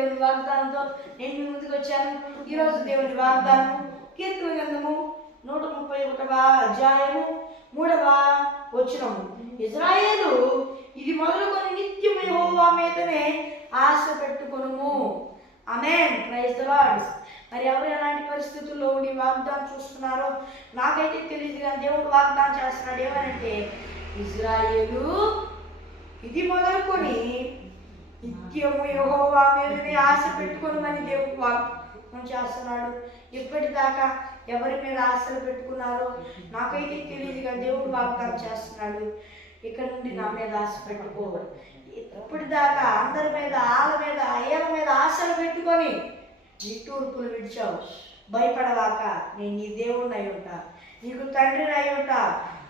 దేవుని వాగ్దానంతో నేను మీ ముందుకు వచ్చాను. ఈరోజు దేవుని వాగ్దానం కీర్తన గ్రంథము 131వ అధ్యాయము 3వ వచనము. ఇజ్రాయేలు ఇది మొదలుకొని నిత్యము యెహోవా మీదనే ఆశ పెట్టుకొనుము. ఆమేన్. Praise the Lord. మరి ఎవరు ఎలాంటి పరిస్థితుల్లో ఉండి వాగ్దానం చూస్తున్నారో నాకైతే తెలియదు, కానీ దేవుడు వాగ్దానం చేస్తున్నాడు. ఏమనంటే ఇజ్రాయేలు ఇది మొదలుకొని నిత్యము యెహోవా మీదనే ఆశ పెట్టుకొనమని దేవుడు వాగ్దానం చేస్తున్నాడు. ఇప్పటిదాకా ఎవరి మీద ఆశలు పెట్టుకున్నారో నాకైతే తెలియదు, కానీ దేవుడు వాగ్దానం చేస్తున్నాడు. ఇక్కడ నుండి నా మీద ఆశ పెట్టుకో. ఇప్పటిదాకా అందరి మీద, ఆళ్ళ మీద, ఏళ్ళ మీద ఆశలు పెట్టుకొని నిట్టూర్పులు విడిచావు. భయపడవాక, నేను నీ దేవుడిని అయి ఉంటా, నీకు తండ్రిని అయి ఉంటా,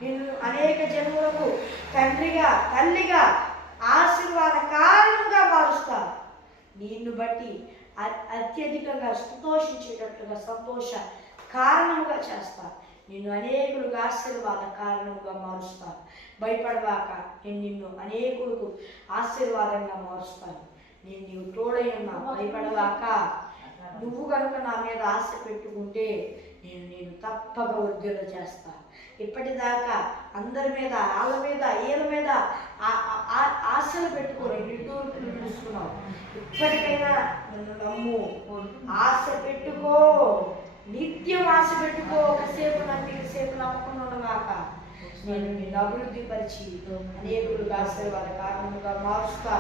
నేను అనేక జన్మలకు తండ్రిగా, తల్లిగా, ఆశీర్వాద కారణంగా మారుస్తా. నిన్ను బట్టి అత్యధికంగా సంతోషించేటట్లుగా సంతోష కారణంగా చేస్తా. నిన్ను అనేకులకు ఆశీర్వాద కారణంగా మారుస్తా. భయపడవాక, నేను నిన్ను అనేకులకు ఆశీర్వాదంగా మారుస్తాను. నేను నీవు తోడై ఉన్నా. భయపడవాక, నువ్వు కనుక నా మీద ఆశ పెట్టుకుంటే నేను తప్పక వర్ధిల్ల చేస్తా. ఇప్పటిదాకా అందరి మీద, వాళ్ళ మీద, వీళ్ళ మీద ఆశలు పెట్టుకొని నిట్టూర్పులు విడుస్తున్నావు. ఇప్పటికైనా నన్ను నమ్ము, ఆశ పెట్టుకో, నిత్యం ఆశ పెట్టుకో. ఒకసేపు నమ్మి ఇంతసేపు నమ్మకుండా ఉండగాక, నేను నిన్ను అభివృద్ధి పరిచి అనేకులకు ఆశీర్వాద కారణంగా మారుస్తా.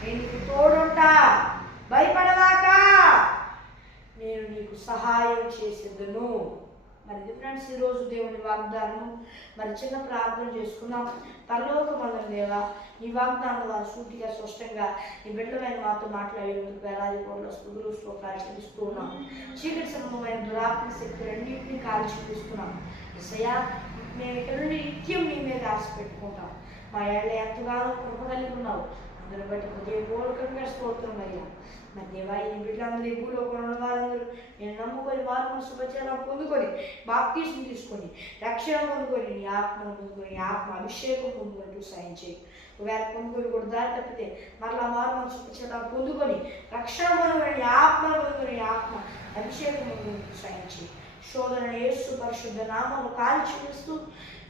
నేను నీకు తోడుంటా. భయపడవాక, నేను నీకు సహాయం చేసేదను. మరి ఫ్రెండ్స్, ఈరోజు దేవుని వాగ్దానం మరి చిన్న ప్రార్థన చేసుకున్నాం. పరలోకమందున దేవా, నీ వాగ్దానం ద్వారా సూటిగా స్పష్టంగా నీ బిడ్డలైన మాతో మాట్లాడేందుకు వేలాది కోట్ల స్తుతులు స్తోత్రాలు చెల్లిస్తూ ఉన్నాం. చీకటి సంబంధమైన దురాత్మ శక్తులన్నింటినీ కాల్చి చూస్తున్నాం. ఎస్సయ్యా, మేము ఇక్కడ నుండి నిత్యం నీ మీద ఆశ పెట్టుకుంటాం. మా ఏళ్ళ ఎంతగానో కృప కలిగి ఉన్నావు. అందరూ బట్టి హృదయపూర్వకంగా స్తోత్రం అయ్యా. మరి దేవా, ఈ బిడ్డలందరూ ఈ భూలోకంలో ఉన్న వారందరూ నేను నమ్ముకొని వారు శుభచర్యం పొందుకొని, బాప్తీసం తీసుకొని, రక్షణ పొందుకొని, నీ ఆత్మను పొందుకొని, నీ ఆత్మ అభిషేకం పొందుకుంటూ సాయం చేయి. ఒకవేళ పొందుకొని కూడా దారి తప్పితే మరలా వారు శుభచర్యం పొందుకొని, రక్షణ పొందుకొని, నీ ఆత్మను పొందుకొని, నీ ఆత్మ అభిషేకం పొందుకుంటూ సాయం చేయి. శోధనని యేసు పరిశుద్ధ నామము కాల్చివేస్తూ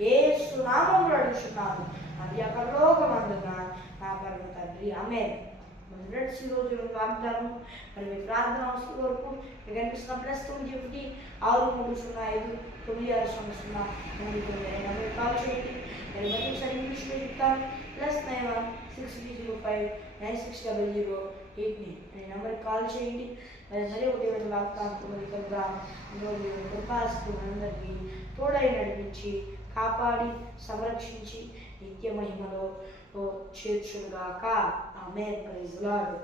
యేసు నామములో అడుగుతున్నాను. అది పరలోకమందున నా పరమ తండ్రి. ఆమేన్. ఫ్రెండ్స్, ఈరోజు వాగ్దానం మరి మీ ప్రార్థన అవసరం వరకు మీకు కనిపిస్తున్న +91 6305 9600 కాల్ చేయండి. మరి ఒకసారి ఇంగ్లీష్లో చెప్తాను. +91 6305 9600 అనే నెంబర్కి కాల్ చేయండి. మరి సరే ఉదయం వాగ్దానంగా అందరికీ తోడై నడిపించి, కాపాడి, సంరక్షించి నిత్య మహిమలో చేర్చుగాక. ఆమేన్. Praise the lord.